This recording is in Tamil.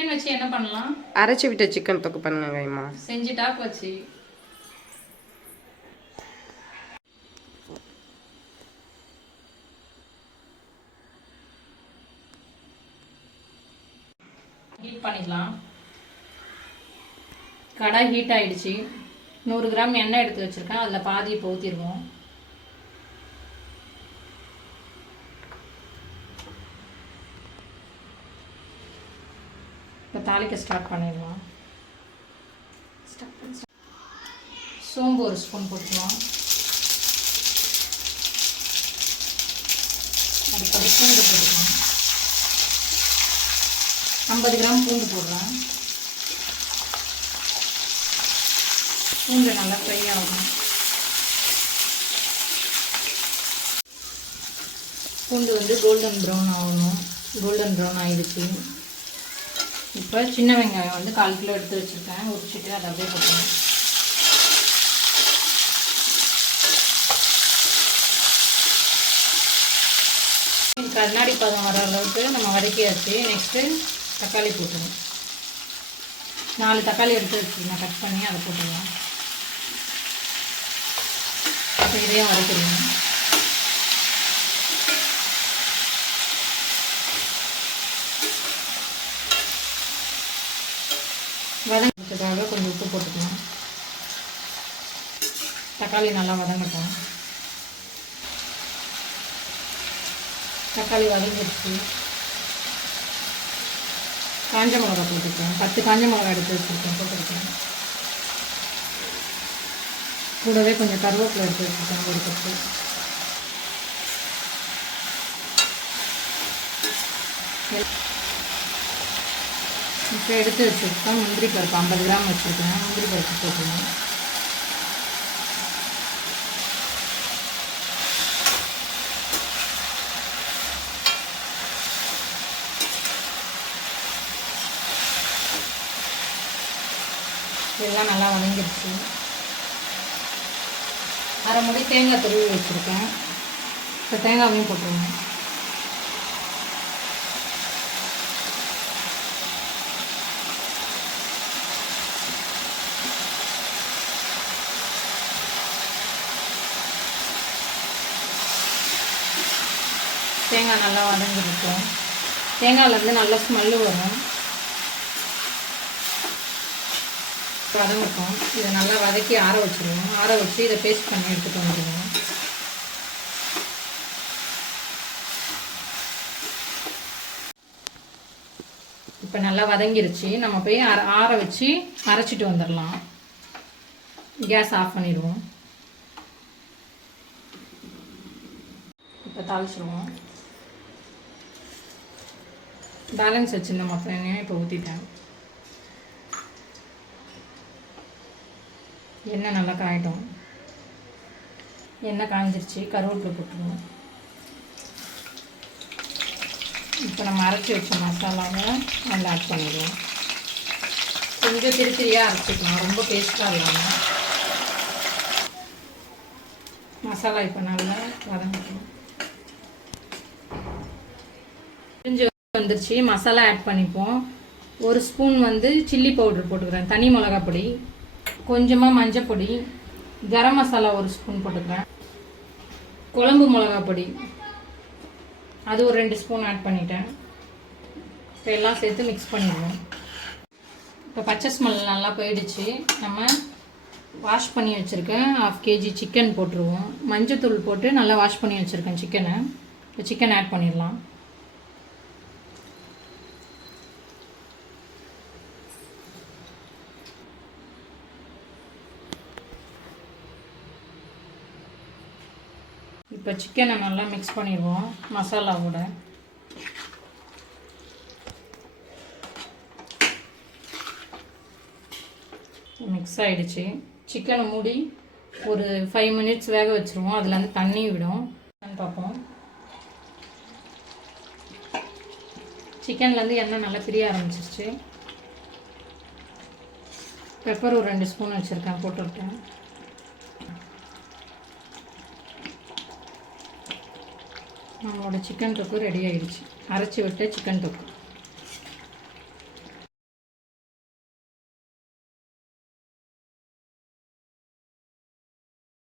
சிக்கன் வச்சு என்ன பண்ணலாம்? அரைச்சி விட்ட சிக்கன் தொக்கு பண்ணுங்க கைமா. செஞ்சுட்டா போச்சு. ஹீட் பண்ணிடலாம். கடாய் ஹீட் ஆகிடுச்சு. 100 கிராம் எண்ணெய் எடுத்து வச்சுருக்கேன். அதில் பாதி இப்போ ஊற்றிடுவோம். இப்போ தாளிக்க ஸ்டார்ட் பண்ணிடலாம். சோம்பு 1 ஸ்பூன் போட்டுக்கலாம். அதுக்கு பூண்டு போட்டுக்கலாம். 50 கிராம் பூண்டு போடுறேன். பூண்டு நல்லா ஃப்ரை ஆகணும். பூண்டு வந்து கோல்டன் ப்ரௌன் ஆகணும். கோல்டன் ப்ரௌன் ஆகிடுச்சு. இப்போ சின்ன வெங்காயம் வந்து 1/4 கிலோ எடுத்து வச்சுருக்கேன். உரிச்சிட்டு அதை அப்படியே போட்டுருவேன். கண்ணாடி பதம் வர அளவுக்கு நம்ம வதக்கியாச்சு. நெக்ஸ்ட்டு தக்காளி போட்டுருவோம். 4 தக்காளி எடுத்து வச்சுருக்கேன். கட் பண்ணி அதை போட்டுருவோம். இப்போ இதையும் வதக்கிடுவோம். வதங்கிறதுக்காக கொஞ்சம் உப்பு போட்டுக்கலாம். தக்காளி நல்லா வதங்கட்டும். தக்காளி வதங்கிடுச்சு. காஞ்ச மிளகா போட்டுருக்கேன். 10 காஞ்ச மிளகா எடுத்து வச்சுருக்கேன், போட்டுருக்கேன். கூடவே கொஞ்சம் கருவேப்பிலை எடுத்து வச்சுருக்கேன், 1 கப்பு. இப்போ எடுத்து வச்சுருக்கேன் முந்திரி பருப்பு 50 கிராம் வச்சுருக்கேன். முந்திரி பருப்பு போட்டுருவேன். இதெல்லாம் நல்லா வதங்கிடுச்சு. அரை மூடி தேங்காய் துருவி வச்சுருக்கேன். இப்போ தேங்காவையும் போட்டுருவேன். தேங்காய் நல்லா வதங்கிருக்கும். தேங்காயிலேருந்து நல்லா ஸ்மெல்லு வரும். வதங்கட்டும். இதை நல்லா வதக்கி ஆற வச்சுருவோம். ஆற வச்சு இதை பேஸ்ட் பண்ணி எடுத்துகிட்டு வந்துடுவோம். இப்போ நல்லா வதங்கிருச்சு. நம்ம போய் ஆற வச்சு அரைச்சிட்டு வந்துடலாம். கேஸ் ஆஃப் பண்ணிடுவோம். இப்போ தாளிச்சிடுவோம். பேலன்ஸ் வச்சுருந்த மொத்தம் எண்ணெயும் இப்போ ஊற்றிட்டேன். எண்ணெய் நல்லா காயட்டும். எண்ணெய் காய்ஞ்சிருச்சு. கருவேப்பிலை போட்டுருவோம். இப்போ நம்ம அரைச்சி வச்ச மசாலாவை அதில் ஆட் பண்ணிடுவோம். கொஞ்சம் திருத்திரியாக அரைச்சிக்கலாம், ரொம்ப பேஸ்ட்டாக இல்லாமல். மசாலா இப்போ நல்லா வதங்கிடும். பிரிஞ்சு வந்துருச்சு. மசாலா ஆட் பண்ணிப்போம். 1 ஸ்பூன் வந்து சில்லி பவுடர் போட்டுக்கிறேன், தனி மிளகா பொடி. கொஞ்சமாக மஞ்சள் பொடி. கரம் மசாலா 1 ஸ்பூன் போட்டுக்கிறேன். குழம்பு மிளகா பொடி அது ஒரு 2 ஸ்பூன் ஆட் பண்ணிட்டேன். இப்போ எல்லாம் சேர்த்து மிக்ஸ் பண்ணிடுவோம். இப்போ பச்சை ஸ்மெல் நல்லா போயிடுச்சு. நம்ம வாஷ் பண்ணி வச்சுருக்கேன் 1/2 kg சிக்கன் போட்டுருவோம். மஞ்சத்தூள் போட்டு நல்லா வாஷ் பண்ணி வச்சுருக்கேன் சிக்கனை. இப்போ சிக்கன் ஆட் பண்ணிடலாம். இப்போ சிக்கனை நல்லா மிக்ஸ் பண்ணிடுவோம் மசாலாவோட. மிக்ஸ் ஆகிடுச்சு. சிக்கனை மூடி ஒரு 5 மினிட்ஸ் வேக வச்சுருவோம். அதுலேருந்து தண்ணி விடும். பார்ப்போம். சிக்கன்லேருந்து எண்ணெய் நல்லா பிரிய ஆரம்பிச்சிருச்சு. பெப்பர் ஒரு 2 ஸ்பூன் வச்சுருக்கேன், போட்டுவிட்டேன். நம்மளோட சிக்கன் தொக்கு ரெடி ஆகிடுச்சு. அரைச்சி விட்ட சிக்கன் தொக்கு.